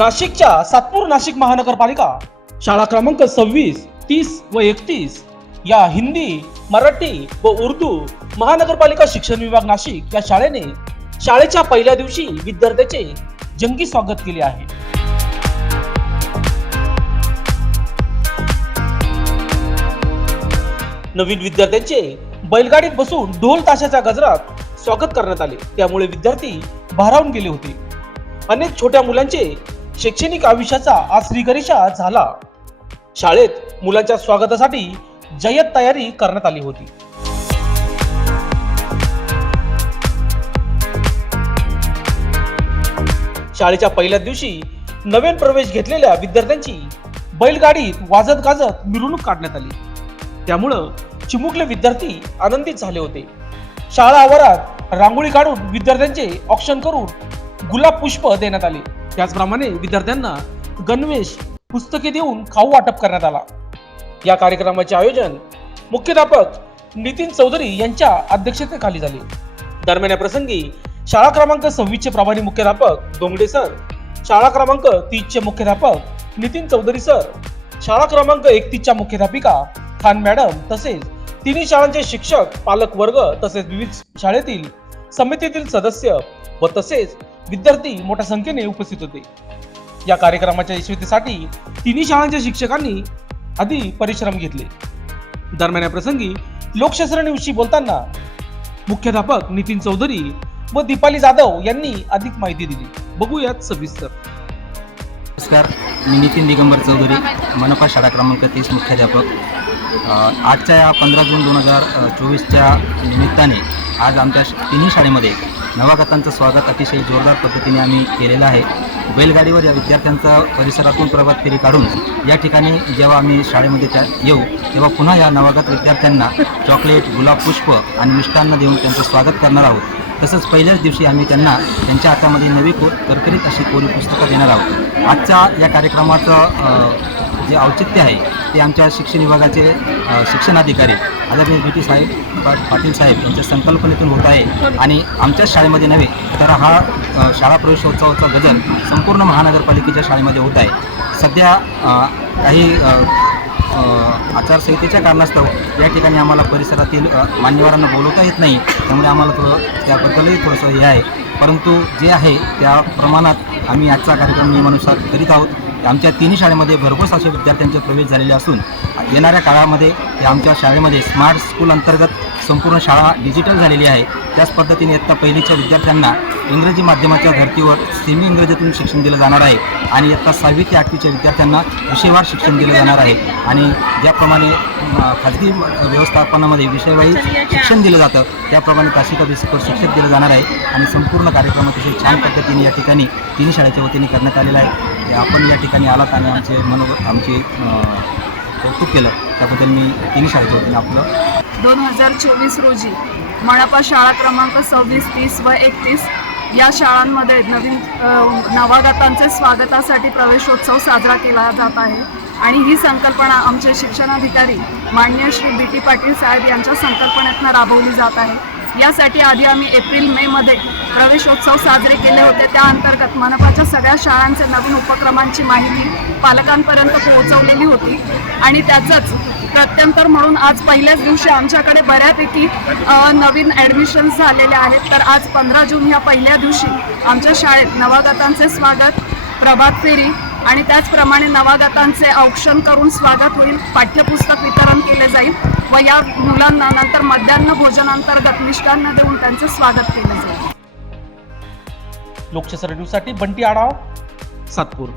नाशिकच्या सातपूर नाशिक महानगरपालिका शाळा क्रमांक सव्वीस तीस व एकतीस या हिंदी मराठी व उर्दू महानगरपालिका शिक्षण विभाग नाशिक या शाळेने शाळेच्या पहिल्या दिवशी विद्यार्थ्याचे जंगी स्वागत केले आहे. नवीन विद्यार्थ्यांचे बैलगाडीत बसून ढोल ताशाच्या गजरात स्वागत करण्यात आले. त्यामुळे विद्यार्थी भारावून गेले होते. अनेक छोट्या मुलांचे शैक्षणिक आयुष्याचा आज श्रीगरीषा झाला. शाळेत मुलांच्या स्वागतासाठी जय्यत तयारी करण्यात आली होती. शाळेच्या पहिल्याच दिवशी नवीन प्रवेश घेतलेल्या विद्यार्थ्यांची बैलगाडीत वाजत गाजत मिरवणूक काढण्यात आली. त्यामुळं चिमुकले विद्यार्थी आनंदित झाले होते. शाळा आवारात रांगोळी काढून विद्यार्थ्यांचे ऑप्शन करून गुलाब पुष्प देण्यात आले. त्याचप्रमाणे विद्यार्थ्यांना गणवेश पुस्तके देऊन खाऊ वाटप करण्यात आला. या कार्यक्रमाचे आयोजन मुख्याध्यापक नितीन चौधरी यांच्या अध्यक्षतेखाली झाले. दरम्यान या प्रसंगी शाळा क्रमांक सव्वीसचे प्रभारी मुख्याध्यापक दोंगडे सर शाळा क्रमांक तीसचे मुख्याध्यापक नितीन चौधरी सर शाळा क्रमांक एकतीसच्या मुख्याध्यापिका खान मॅडम तसेच तिन्ही शाळांचे शिक्षक पालक वर्ग तसेच विविध शाळेतील समितीतील सदस्य व तसेच विद्यार्थी मोठ्या संख्येने उपस्थित होते. या कार्यक्रमाच्या यशस्वीतेसाठी तिन्ही शाळांच्या शिक्षकांनी आधी परिश्रम घेतले. दरम्यान या प्रसंगी लोकशास्त्रविषयी बोलताना मुख्याध्यापक नितीन चौधरी व दीपाली जाधव यांनी अधिक माहिती दिली. बघूयात सविस्तर. नमस्कार मी नितीन दिगंबर चौधरी मनपा शाळा क्रमांक तीस मुख्याध्यापक. आजच्या या पंधरा जून दोन हजार चोवीसच्या निमित्ताने आज आमच्या तिन्ही शाळेमध्ये नवागतांचं स्वागत अतिशय जोरदार पद्धतीने आम्ही केलेलं आहे. बैलगाडीवर या विद्यार्थ्यांचं परिसरातून प्रभात फेरी काढून या ठिकाणी जेव्हा आम्ही शाळेमध्ये त्या येऊ तेव्हा पुन्हा या नवागत विद्यार्थ्यांना चॉकलेट गुलाब पुष्प आणि मिष्टान्न देऊन त्यांचं स्वागत करणार आहोत. तसंच पहिल्याच दिवशी आम्ही त्यांना त्यांच्या हातामध्ये नवी को तरकरीत अशी कोरी पुस्तकं देणार आहोत. आजच्या या कार्यक्रमाचं जे औचित्य आहे ते आमच्या शिक्षण विभागाचे शिक्षणाधिकारी आदरणीय बी टी साहेब पाटील साहेब यांच्या संकल्पनेतून होत आहे. आणि आमच्याच शाळेमध्ये नव्हे तर हा शाळा प्रवेशोत्सवाचा गजन संपूर्ण महानगरपालिकेच्या शाळेमध्ये होत आहे. सध्या काही आचारसंहितेच्या कारणास्तव या ठिकाणी आम्हाला परिसरातील मान्यवरांना बोलवता येत नाही. त्यामुळे आम्हाला थोडं त्याबद्दलही थोडंसं हे आहे. परंतु जे आहे त्या प्रमाणात आम्ही आजचा कार्यक्रम नियमानुसार करीत आहोत. आमच्या तिन्ही शाळेमध्ये भरघोस असे विद्यार्थ्यांचे प्रवेश झालेले असून येणाऱ्या काळामध्ये या आमच्या शाळेमध्ये स्मार्ट स्कूल अंतर्गत संपूर्ण शाळा डिजिटल झालेली आहे. त्याच पद्धतीने इयत्ता पहिलीच्या विद्यार्थ्यांना इंग्रजी माध्यमाच्या धर्तीवर सेमी इंग्रजीतून शिक्षण दिलं जाणार आहे आणि इयत्ता सहावी ते आठवीच्या विद्यार्थ्यांना विषयवार शिक्षण दिलं जाणार आहे. आणि ज्याप्रमाणे खाजगी व्यवस्थापनामध्ये विषयवाही शिक्षण दिलं जातं त्याप्रमाणे तासिका बेसिकवर शिक्षक दिलं जाणार आहे. आणि संपूर्ण कार्यक्रम अतिशय छान पद्धतीने या ठिकाणी तिन्ही शाळेच्या वतीने करण्यात आलेला आहे. आपण या ठिकाणी आलात आणि आमचे मनोगत आमचे कौतुक केलं. त्याबद्दल मी तिन्ही शाळेच्या वतीने आपलं दोन हजार चोवीस रोजी मणापा शाळा क्रमांक सव्वीस तीस व एकतीस या शाळांमध्ये नवीन नवागतांचे स्वागतासाठी प्रवेशोत्सव साजरा केला जात आहे. आणि ही संकल्पना आमचे शिक्षणाधिकारी मान्य श्री बी टी पाटील साहेब यांच्या संकल्पनेतनं राबवली जात आहे. यासाठी आधी आम्ही एप्रिल मेमध्ये प्रवेशोत्सव साजरे केले होते. त्या अंतर्गत मनपाच्या सगळ्या शाळांचे नवीन उपक्रमांची माहिती पालकांपर्यंत पोहोचवलेली होती. आणि त्याचंच प्रत्यंतर म्हणून आज पहिल्याच दिवशी आमच्याकडे बऱ्यापैकी नवीन ॲडमिशन्स झालेले आहेत. तर आज पंधरा जून ह्या पहिल्या दिवशी आमच्या शाळेत नवागतांचे स्वागत प्रभात फेरी आणि त्याचप्रमाणे नवागतांचे औक्षण करून स्वागत होईल पाठ्यपुस्तक वितरण केले जाईल व या मुलांना नंतर मध्यान्ह भोजनांतर्गत मिष्टान्न देऊन त्यांचे स्वागत केले जाईल. लोकशास्त्र न्यूजसाठी बंटी आढाव सातपूर.